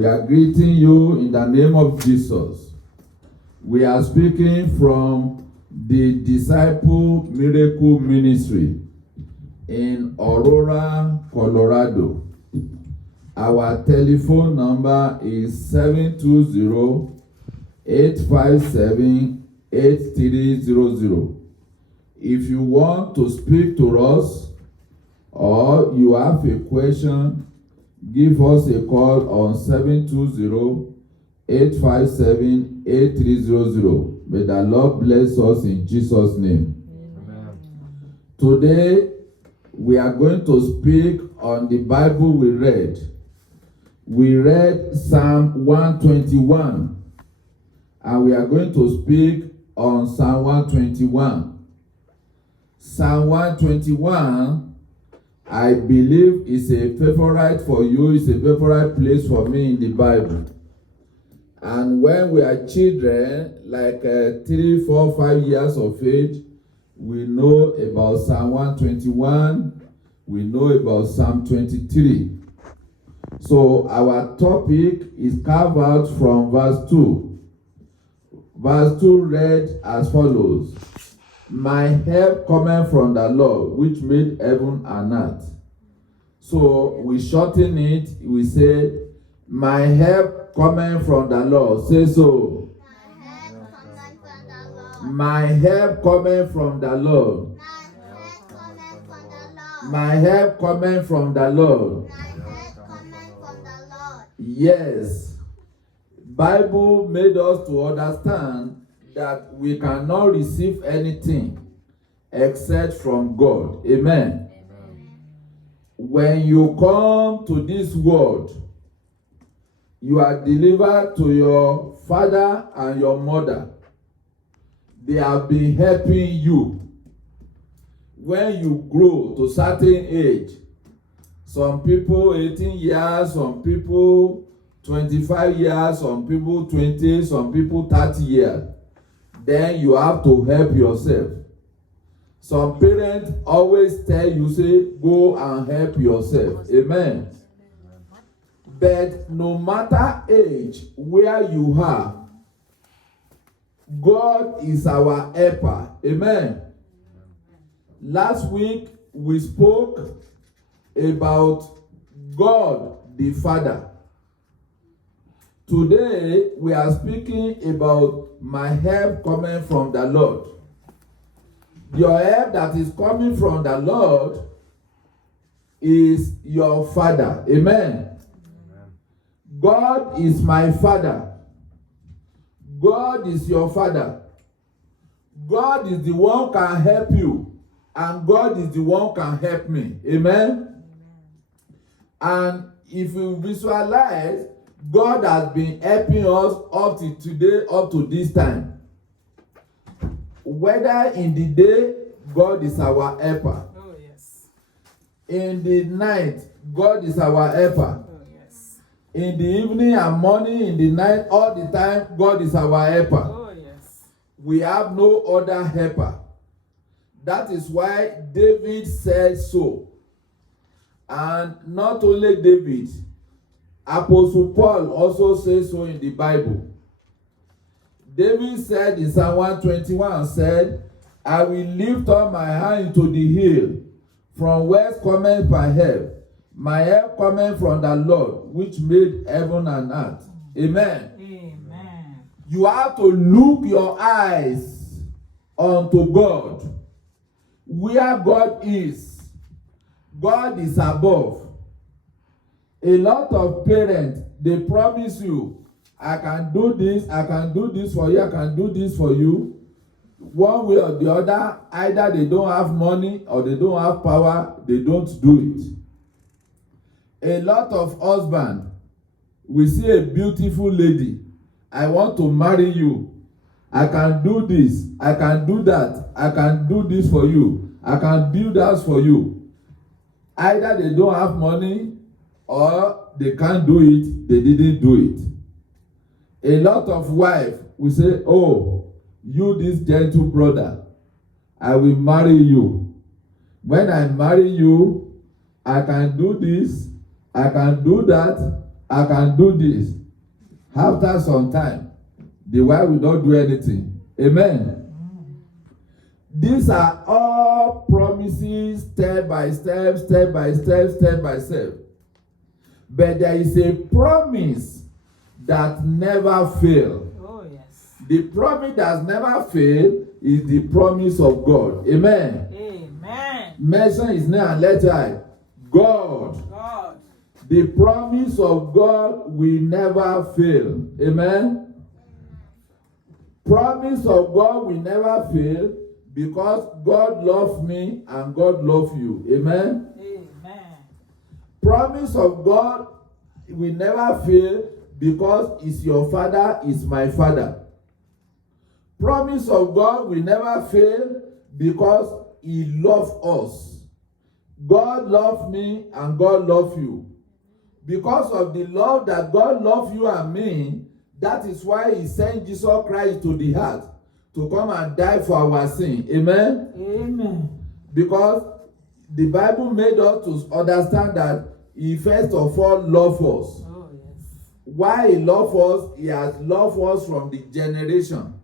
We are greeting you in the name of Jesus. We are speaking from the Disciple Miracle Ministry in Aurora, Colorado. Our telephone number is 720-857-8300. If you want to speak to us or you have a question, give us a call on 720-857-8300. May the Lord bless us in Jesus' name. Amen. Today, we are going to speak on the Bible we read. We read Psalm 121, and we are going to speak on Psalm 121. Psalm 121, I believe, is a favorite for you, is a favorite place for me in the Bible. And when we are children, like 3, 4, 5 years of age, we know about Psalm 121, we know about Psalm 23. So our topic is carved out from verse 2. Verse 2 read as follows: My help cometh from the Lord, which made heaven and earth. So we shorten it, we say, my help cometh from the Lord. Say so. My help cometh from the Lord. My help cometh from the Lord. Yes. Bible made us to understand that we cannot receive anything except from God. Amen. When you come to this world, you are delivered to your father and your mother. They have been helping you. When you grow to certain age, some people 18 years, some people 25 years, some people 20, some people 30 years, then you have to help yourself. Some parents always tell you, say, go and help yourself. Amen. But no matter age, where you are, God is our helper. Amen. Last week, we spoke about God the Father. Today, we are speaking about my help coming from the Lord. Your help that is coming from the Lord is your Father. Amen. God is my Father. God is your Father. God is the one who can help you, and God is the one who can help me. Amen. And if you visualize, God has been helping us up to today, up to this time. Whether in the day, God is our helper. Oh, yes. In the night, God is our helper. Oh, yes. In the evening and morning, in the night, all the time, God is our helper. Oh, yes. We have no other helper. That is why David said so. And not only David, Apostle Paul also says so in the Bible. David said in Psalm 121, said, I will lift up my hand into the hill, from whence cometh my help. My help cometh from the Lord, which made heaven and earth. Amen. Amen. You have to look your eyes unto God. Where God is above. A lot of parents, they promise you, I can do this for you, I can do this for you. One way or the other, either they don't have money or they don't have power, they don't do it. A lot of husbands, we see a beautiful lady, I want to marry you. I can do this, I can do that, I can do this for you, I can build house for you. Either they don't have money or they can't do it, they didn't do it. A lot of wives will say, oh, you this gentle brother, I will marry you. When I marry you, I can do this, I can do that, I can do this. After some time, the wife will not do anything. Amen. These are all promises, step by step, step by step, step by step. But there is a promise that never fails. Oh, yes. The promise that never fails is the promise of God. Amen. Amen. Mention his name and letter I. God. God. The promise of God will never fail. Amen. Promise of God will never fail because God loves me and God loves you. Amen. Amen. Promise of God will never fail because it's your father, is my father. Promise of God will never fail because he loves us. God loves me and God loves you. Because of the love that God loves you and me, that is why he sent Jesus Christ to the earth to come and die for our sin. Amen? Amen. Because the Bible made us to understand that he first of all loved us. Oh, yes. Why he loved us? He has loved us from the generation.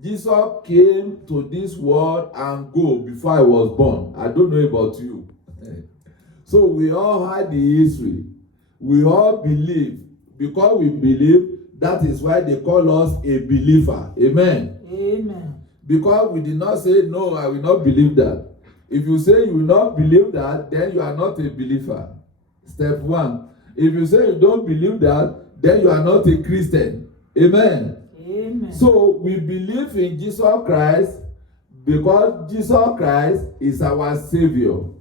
Jesus came to this world and go before I was born. I don't know about you. So we all had the history. We all believe. Because we believe, that is why they call us a believer. Amen. Amen. Because we did not say, no, I will not believe that. If you say you will not believe that, then you are not a believer. Step one. If you say you don't believe that, then you are not a Christian. Amen. Amen. So we believe in Jesus Christ because Jesus Christ is our Savior. Oh,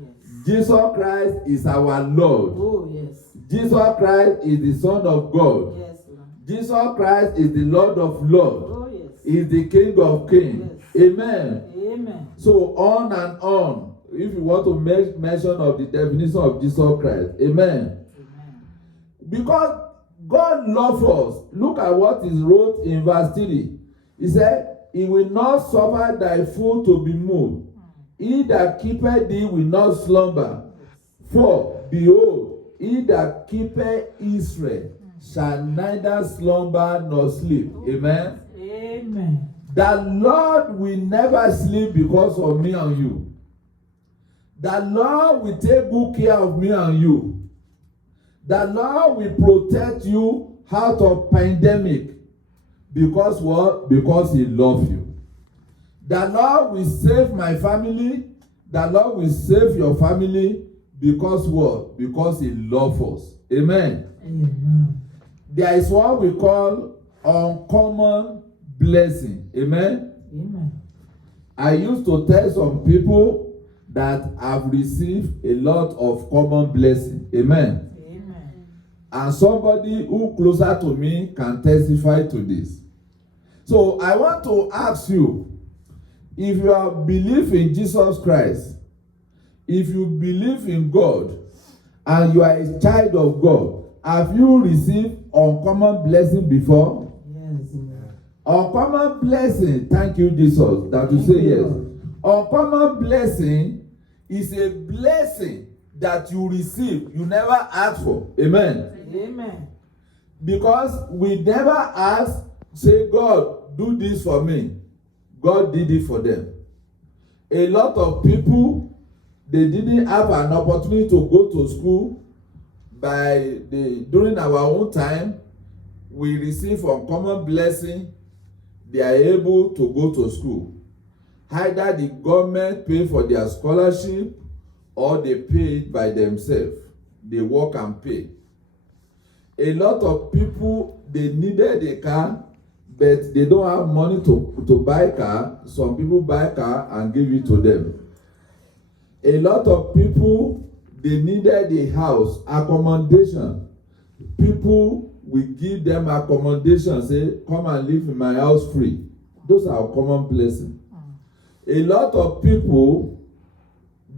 yes. Jesus Christ is our Lord. Oh, yes. Jesus Christ is the Son of God. Yes, Lord. Jesus Christ is the Lord of Lords. Oh, yes. He is the King of Kings. Yes. Amen. Amen. So on and on. If you want to make mention of the definition of Jesus Christ. Amen. Amen. Because God loves us. Look at what is wrote in verse 3. He said, he will not suffer thy foot to be moved. He that keepeth thee will not slumber. For, behold, he that keepeth Israel shall neither slumber nor sleep. Amen. Amen. The Lord will never sleep because of me and you. The Lord will take good care of me and you. The Lord will protect you out of pandemic. Because what? Because he loves you. The Lord will save my family. The Lord will save your family. Because what? Because he loves us. Amen. Amen. There is what we call uncommon blessing. Amen. Amen. I used to tell some people that I've received a lot of common blessing. Amen. Amen. And somebody who closer to me can testify to this. So I want to ask you, if you are believe in Jesus Christ, if you believe in God, and you are a child of God, have you received uncommon blessing before? Yes. Uncommon blessing, thank you, Jesus, that you say yes. Uncommon blessing is a blessing that you receive, you never ask for. Amen. Amen. Because we never ask, say, God, do this for me. God did it for them. A lot of people, they didn't have an opportunity to go to school. During our own time, we receive uncommon blessing. They are able to go to school. Either the government pay for their scholarship or they pay it by themselves. They work and pay. A lot of people, they needed a car, but they don't have money to buy a car. Some people buy a car and give it to them. A lot of people, they needed a house, accommodation. People will give them accommodation, say, come and live in my house free. Those are common blessings. A lot of people,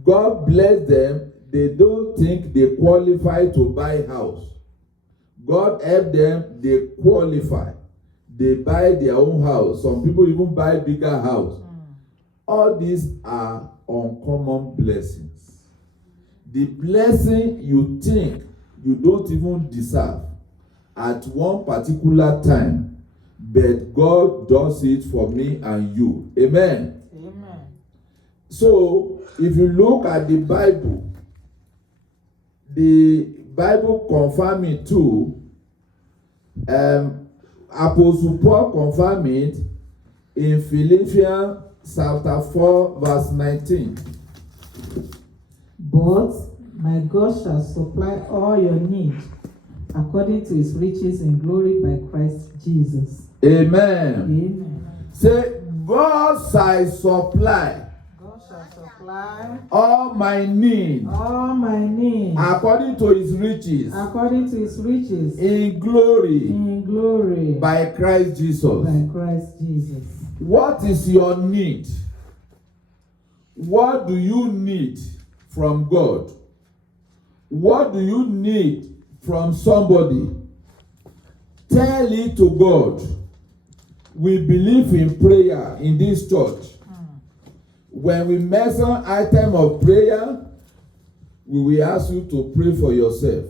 God bless them, they don't think they qualify to buy a house. God help them, they qualify. They buy their own house. Some people even buy bigger house. All these are uncommon blessings. The blessing you think you don't even deserve at one particular time, but God does it for me and you. Amen. Amen. So, if you look at the Bible confirms it too. Apostle Paul confirmed it in Philippians chapter 4, verse 19. But my God shall supply all your need according to his riches in glory by Christ Jesus. Amen. Amen. Say, God shall supply God shall supply all my need all my needs according to his riches according to his riches in glory in glory by Christ Jesus. by Christ Jesus. What is your need? What do you need from God? What do you need from somebody? Tell it to God. We believe in prayer in this church. When we mention item of prayer, we will ask you to pray for yourself.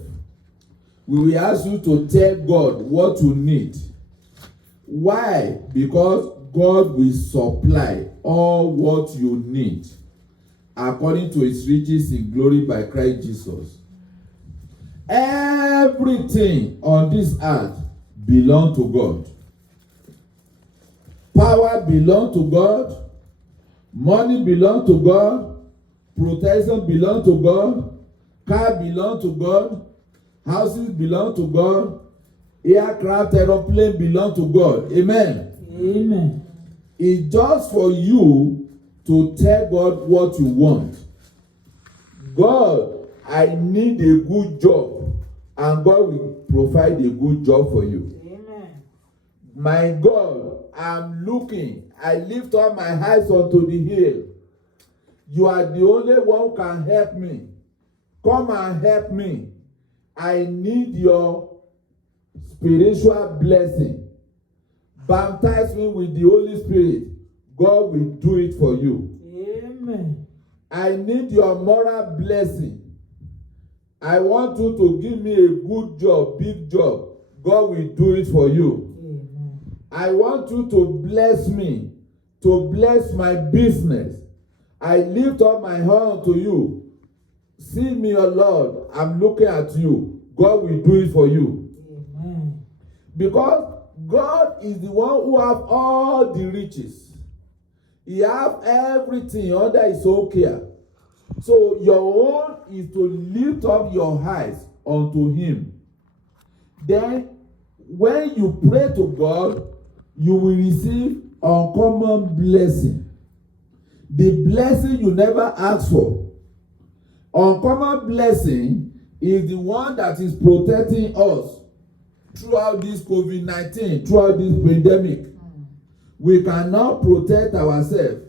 We will ask you to tell God what you need. Why? Because God will supply all what you need according to his riches in glory by Christ Jesus. Everything on this earth belongs to God. Power belongs to God. Money belongs to God. Protection belongs to God. Car belongs to God. Houses belong to God. Aircraft, aeroplane belong to God. Amen. Amen. It's just for you to tell God what you want. God, I need a good job, and God will provide a good job for you. Amen. My God, I'm looking. I lift up my eyes unto the hill. You are the only one who can help me. Come and help me. I need your spiritual blessing. Baptize me with the Holy Spirit. God will do it for you. Amen. I need your moral blessing. I want you to give me a good job, big job. God will do it for you. Amen. I want you to bless me, to bless my business. I lift up my hand to you. See me, O Lord. I'm looking at you. God will do it for you. Amen. Because God is the one who have all the riches. He have everything under his own care. So your own is to lift up your eyes unto him. Then when you pray to God, you will receive uncommon blessing. The blessing you never asked for. Uncommon blessing is the one that is protecting us throughout this COVID-19, throughout this pandemic. We cannot protect ourselves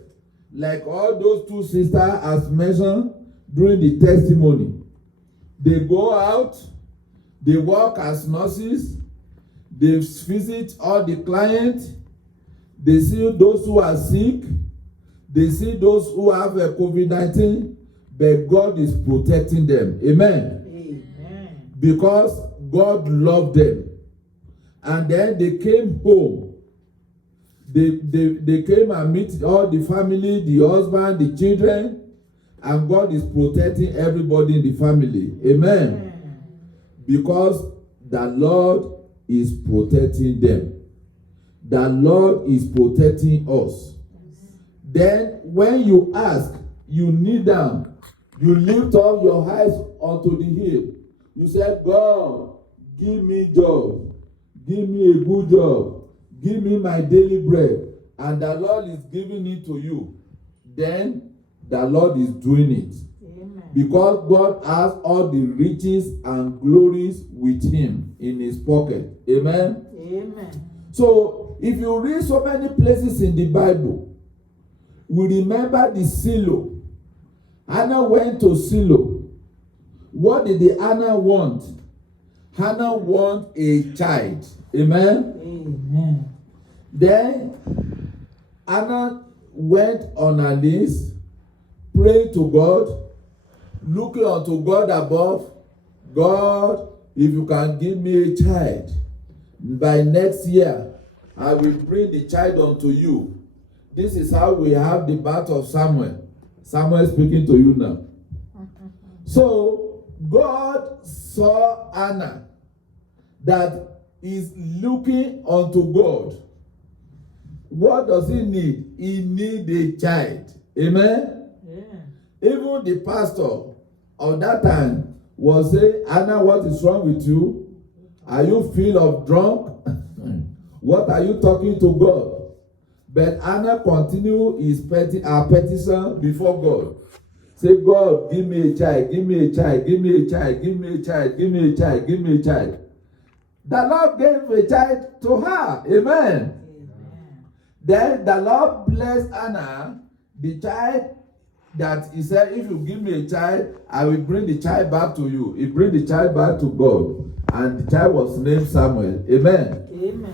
like all those two sisters as mentioned during the testimony. They go out, they work as nurses, they visit all the clients, they see those who are sick, they see those who have a COVID-19, but God is protecting them. Amen. Amen. Because God loved them. And then they came home. They came and meet all the family, the husband, the children, and God is protecting everybody in the family. Amen. Because the Lord is protecting them. The Lord is protecting us. Then when you ask, you kneel down, you lift up your eyes unto the hill. You say, God, give me job. Give me a good job. Give me my daily bread. And the Lord is giving it to you. Then the Lord is doing it. Amen. Because God has all the riches and glories with him in his pocket. Amen. Amen. So if you read so many places in the Bible, we remember the Shiloh. Hannah went to Shiloh. What did the Hannah want? Hannah want a child. Amen. Amen. Then Hannah went on her knees, prayed to God, looking unto God above. God, if you can give me a child, by next year, I will bring the child unto you. This is how we have the birth of Samuel. Samuel speaking to you now. So, God saw Anna that is looking unto God. What does he need? He needs a child. Amen? Yeah. Even the pastor of that time was saying, Anna, what is wrong with you? Are you full of drunk? What are you talking to God? But Anna continued her petition before God. Say, God, give me a child, give me a child, give me a child, give me a child, give me a child, give me a child. The Lord gave a child to her. Amen. Then the Lord blessed Anna, the child that he said, if you give me a child, I will bring the child back to you. He bring the child back to God. And the child was named Samuel. Amen. Amen.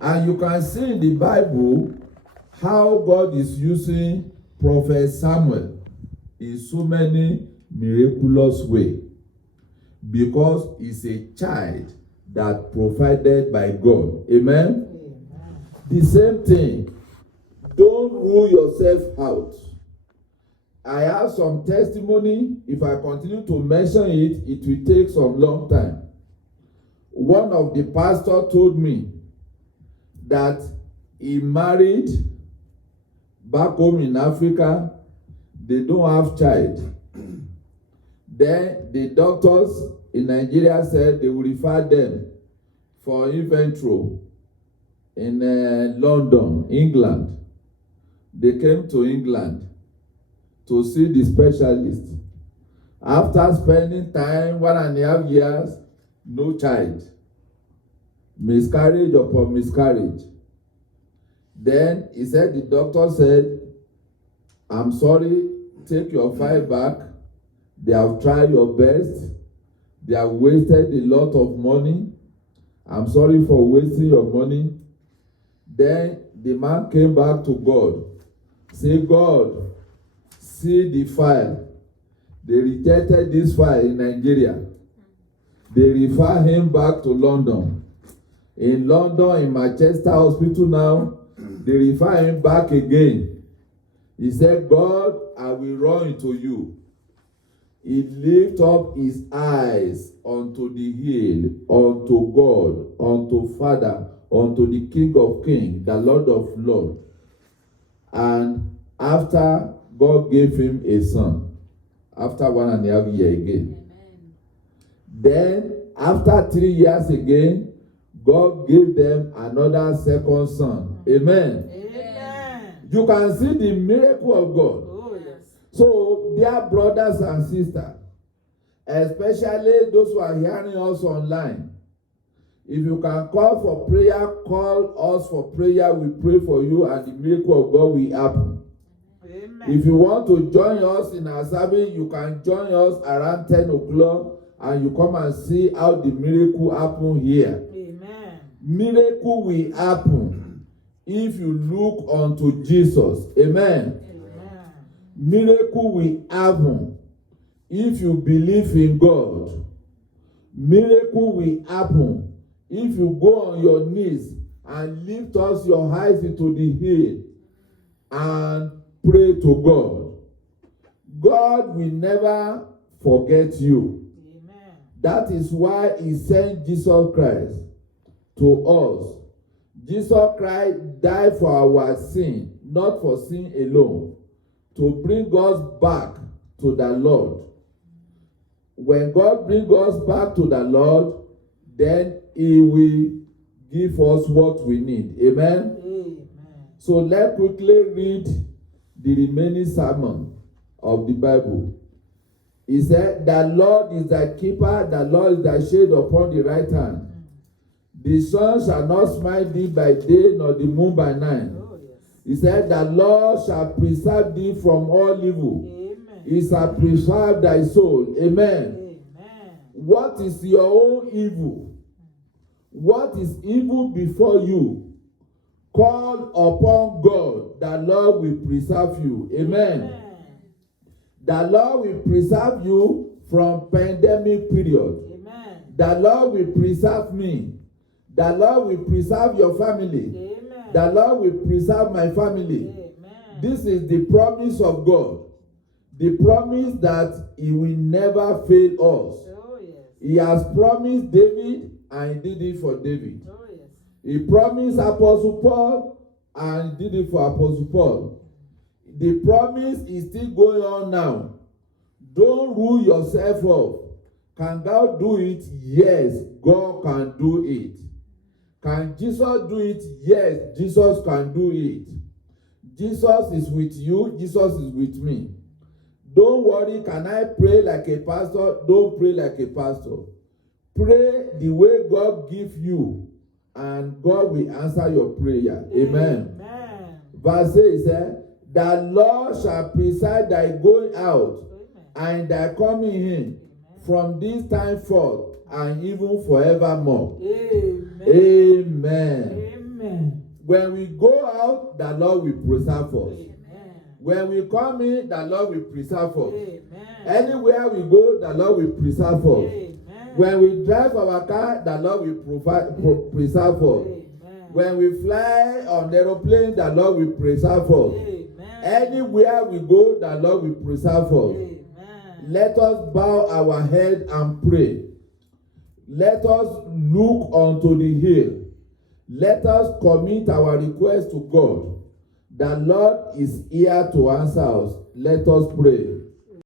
And you can see in the Bible how God is using Prophet Samuel in so many miraculous ways. Because he's a child that provided by God. Amen. The same thing. Don't rule yourself out. I have some testimony. If I continue to mention it, it will take some long time. One of the pastors told me that he married back home in Africa. They don't have child. Then the doctors in Nigeria said they will refer them for infantry in London, England. They came to England to see the specialist. After spending time, 1.5 years, no child. Miscarriage upon miscarriage. Then he said, the doctor said, I'm sorry, take your file back. They have tried your best. They have wasted a lot of money. I'm sorry for wasting your money. Then the man came back to God. Say, God, see the file. They rejected this file in Nigeria. They refer him back to London. In London, in Manchester Hospital now, they refer him back again. He said, God, I will run into you. He lifted up his eyes unto the hill, unto God, unto Father, unto the King of Kings, the Lord of Lords. And after God gave him a son, after 1.5 years again. Amen. Then, after 3 years again, God gave them another second son. Amen. Amen. You can see the miracle of God. Oh, yes. So, dear brothers and sisters, especially those who are hearing us online, if you can call for prayer, call us for prayer. We pray for you and the miracle of God will happen. Amen. If you want to join us in our service, you can join us around 10 o'clock and you come and see how the miracle happen here. Amen. Miracle will happen if you look unto Jesus. Amen. Amen. Miracle will happen if you believe in God. Miracle will happen if you go on your knees and lift up your eyes into the hill and pray to God. God will never forget you. Amen. That is why he sent Jesus Christ to us. Jesus Christ died for our sin, not for sin alone, to bring us back to the Lord. When God brings us back to the Lord, then he will give us what we need. Amen? Amen. So let's quickly read the remaining sermon of the Bible. He said, the Lord is thy keeper, the Lord is thy shade upon the right hand. The sun shall not smite thee by day, nor the moon by night. Oh, yes. He said, the Lord shall preserve thee from all evil. Amen. He shall preserve thy soul. Amen. Amen. What is your own evil? What is evil before you? Call upon God. The Lord will preserve you. Amen. Amen. The Lord will preserve you from pandemic period. Amen. The Lord will preserve me. The Lord will preserve your family. Amen. The Lord will preserve my family. Amen. This is the promise of God. The promise that He will never fail us. Oh, yes. He has promised David, and He did it for David. Oh, yes. He promised Apostle Paul, and He did it for Apostle Paul. The promise is still going on now. Don't rule yourself off. Can God do it? Yes, God can do it. Can Jesus do it? Yes, Jesus can do it. Jesus is with you. Jesus is with me. Don't worry, can I pray like a pastor? Don't pray like a pastor. Pray the way God gives you, and God will answer your prayer. Amen. Amen. Verse 6 says, the Lord shall preside thy going out Amen. and thy coming in from this time forth and even forevermore. Amen. Amen. Amen. When we go out, the Lord will preserve us. Amen. When we come in, the Lord will preserve us. Amen. Anywhere we go, the Lord will preserve us. Amen. When we drive our car, the Lord will preserve us. Amen. When we fly on the aeroplane, the Lord will preserve us. Amen. Anywhere we go, the Lord will preserve us. Amen. Let us bow our head and pray. Let us look unto the hill. Let us commit our request to God. The Lord is here to answer us. Let us pray.